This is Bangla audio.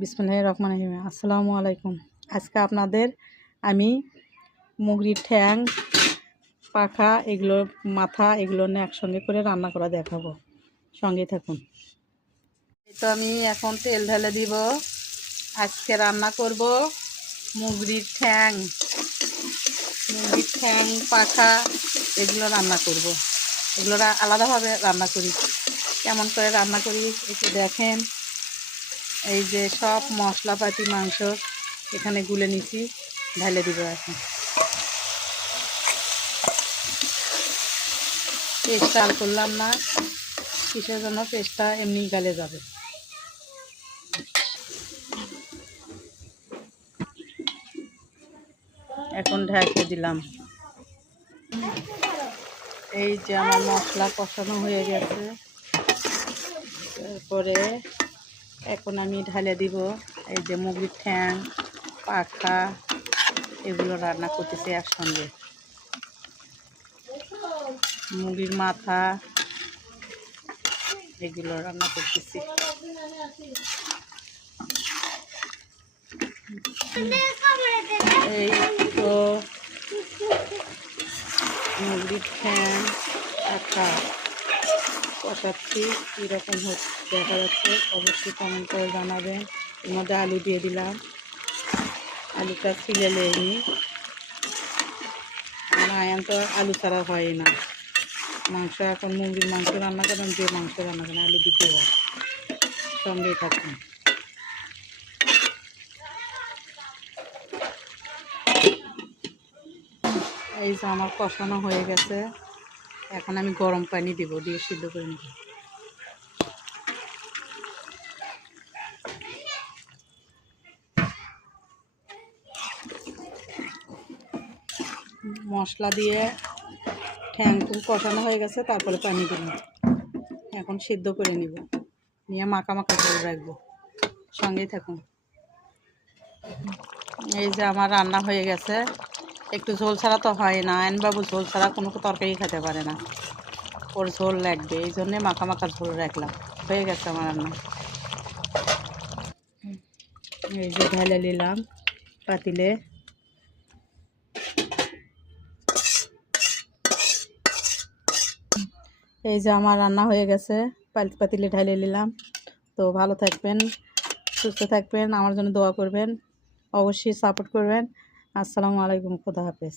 বিসমিল্লাহির রহমানির রহিম। আসসালামু আলাইকুম। আজকে আপনাদের আমি মুরগির ঠ্যাং, পাখা, এগুলো মাথা এগুলো নিয়ে একসঙ্গে করে রান্না করা দেখাবো। সঙ্গে থাকুন। তো আমি এখন তেল ঢেলে দিব। আজকে রান্না করব মুরগির ঠ্যাং, পাখা এগুলো রান্না করব। এগুলো আলাদাভাবে রান্না করি। কেমন করে রান্না করি একটু দেখেন। এই যে সব মশলাপাতি মাংস এখানে গুলে নিছি, ঢেলে দিব। এখন পেস্টটা আর করলাম না, কিসের জন্য? পেস্টটা এমনি গালে যাবে। এখন ঢেকে দিলাম। এই যে আমার মশলা কষানো হয়ে গেছে। তারপরে এখন আমি ঢালে দিব এই যে মুরগির ঠ্যাং, পাখা এগুলো রান্না করতেছি একসঙ্গে। মুরগির মাথা এগুলো রান্না করতেছি। এই তো মুরগির ঠ্যাং, পাখা কষাচ্ছি। কীরকম দেখা যাচ্ছে অবশ্যই কমেন্ট করে জানাবেন। এর মধ্যে আলু দিয়ে দিলাম। আলুটা ছিলে লেনি, আয়ান তো আলু ছাড়া হয় না। মাংস এখন মুরগির মাংস রান্না করেন, যে মাংস রান্না করেন আলু দিতে হয়। সঙ্গেই থাকুন। এই যে আমার কষানো হয়ে গেছে। এখন আমি গরম পানি দিব, দিয়ে সিদ্ধ করে নেব। মশলা দিয়ে ঠ্যাং কষানো হয়ে গেছে, তারপরে পানি দিলাম। এখন সিদ্ধ করে নিব, নিয়ে মাখা করে রাখবো। সঙ্গেই থাকুন। এই যে আমার রান্না হয়ে গেছে। একটু ঝোল ছাড়া তো হয় না, আইনবাবু ঝোল ছাড়া কোনো তরকারি খেতে পারে না, ওর ঝোল লাগবে। এই জন্যে মাখা ঝোল রাখলাম। হয়ে গেছে আমার রান্না। এই যে ঢেলে নিলাম পাতিলে। এই যে আমার রান্না হয়ে গেছে, পাতিলে ঢেলে নিলাম। তো ভালো থাকবেন, সুস্থ থাকবেন, আমার জন্য দোয়া করবেন, অবশ্যই সাপোর্ট করবেন। আসসালামু আলাইকুম, খোদা হাফেজ।